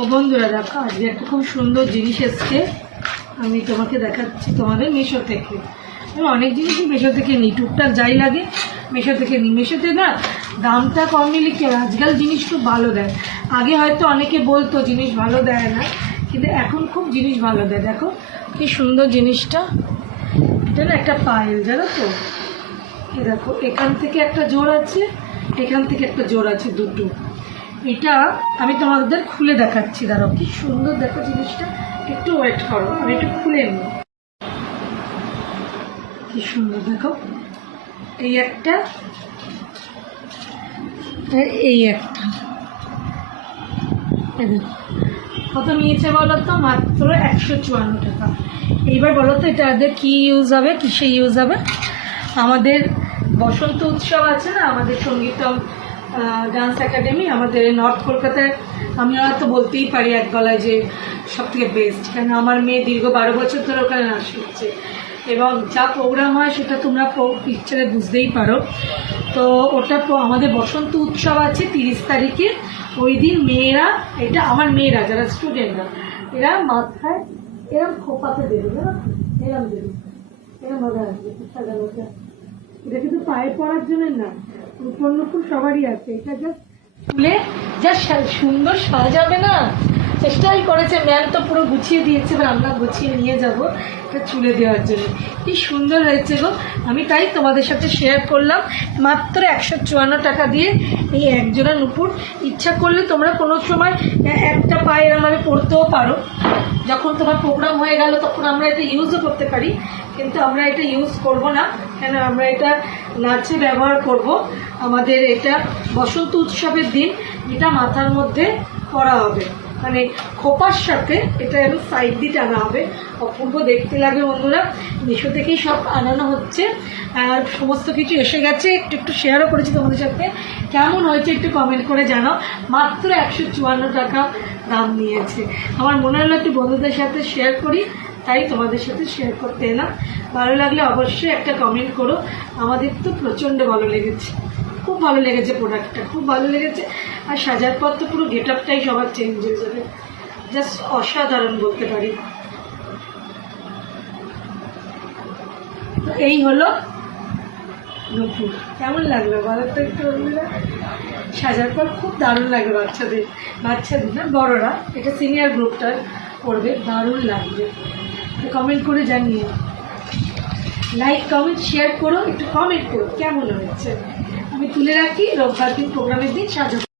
ও বন্ধুরা দেখো, আজকে একটা খুব সুন্দর জিনিস এসছে, আমি তোমাকে দেখাচ্ছি। তোমাদের মিশো থেকে আমি অনেক জিনিসই মিশো থেকে নিই, টুকটাক যাই লাগে মিশো থেকে নিই। মিশোতে না দামটা কম নিলে কি হয়, আজকাল জিনিস খুব ভালো দেয়। আগে হয়তো অনেকে বলতো জিনিস ভালো দেয় না, কিন্তু এখন খুব জিনিস ভালো দেয়। দেখো কি সুন্দর জিনিসটা, এটা না একটা পায়েল, জানো তো। এ দেখো, এখান থেকে একটা জোর আছে, এখান থেকে একটা জোর আছে, দুটো। এটা আমি তোমাদের খুলে দেখাচ্ছি, দাঁড়াও। কি সুন্দর দেখো জিনিসটা, একটু ওয়েট করো, আমি একটু খুলে নিই। কি সুন্দর দেখো, এই একটা এই একটা, কত নিয়েছে বলো তো? মাত্র 154 টাকা। এইবার বলো তো এটা কি ইউজ হবে, কিসে ইউজ হবে? আমাদের বসন্ত উৎসব আছে না, আমাদের সঙ্গীতম ডান্স একাডেমি, আমাদের নর্থ কলকাতায়। আমি হয়তো বলতেই পারি এক গলায় যে সবথেকে বেস্ট, কেন আমার মেয়ে দীর্ঘ 12 বছর ধরে ওখানে নাচ শিখছে, এবং যা প্রোগ্রাম হয় সেটা তোমরা পিকচারে বুঝতেই পারো। তো ওটা আমাদের বসন্ত উৎসব আছে 30 তারিখে। ওই দিন মেয়েরা, এটা আমার মেয়েরা যারা স্টুডেন্টরা, এরা মাথায় এরম খোপাতে দেবে, না এরম দেবে, এরম মজা আসবে। সাজানোটা এটা কিন্তু পায়ে পড়ার জন্য না, উপন্নপুর সবারই আছে। এটা জাস্ট ফুলে যা সুন্দর সাজাবে না, চেষ্টাই করেছে ম্যাম, তো পুরো গুছিয়ে দিয়েছে, এবার আমরা গুছিয়ে নিয়ে যাবো এটা চুলে দেওয়ার জন্য। কি সুন্দর হয়েছে গো, আমি তাই তোমাদের সাথে শেয়ার করলাম। মাত্র 154 টাকা দিয়ে এই একজোড়া নুপুর। ইচ্ছা করলে তোমরা কোনো সময় একটা পায়ে আমাদের পরতেও পারো, যখন তোমার প্রোগ্রাম হয়ে গেল তখন আমরা এটা ইউজও করতে পারি, কিন্তু আমরা এটা ইউজ করব না, কেন আমরা এটা নাচে ব্যবহার করব। আমাদের এটা বসন্ত উৎসবের দিন এটা মাথার মধ্যে করা হবে, মানে খোপার সাথে এটা এবং সাইড দিয়ে টানা হবে। অপূর্ব দেখতে লাগে বন্ধুরা, মিশো থেকেই সব আনানো হচ্ছে, আর সমস্ত কিছু এসে গেছে। একটু একটু শেয়ারও করেছি তোমাদের সাথে, কেমন হয়েছে একটু কমেন্ট করে জানাও। মাত্র 154 টাকা দাম নিয়েছে। আমার মনে হলো একটু বন্ধুদের সাথে শেয়ার করি, তাই তোমাদের সাথে শেয়ার করতে এলাম। ভালো লাগলে অবশ্যই একটা কমেন্ট করো। আমাদের তো প্রচণ্ড ভালো লেগেছে, খুব ভালো লেগেছে প্রোডাক্টটা, খুব ভালো লেগেছে। আর সাজার পর তো পুরো গেট আপটাই সবার চেঞ্জ হয়ে যাবে, জাস্ট অসাধারণ বলতে পারি। তো এই হলো নুপুর, কেমন লাগলো বলো তো একটু বন্ধুরা? সাজার পর খুব দারুণ লাগবে বাচ্চাদের, না বড়রা, এটা সিনিয়র গ্রুপটা করবে, দারুণ লাগবে। কমেন্ট করে জানিও, লাইক কমেন্ট শেয়ার করো, একটু কমেন্ট করো কেমন হয়েছে। আমি তুলে রাখি, রোববার দিন প্রোগ্রামের দিন সাজাবো।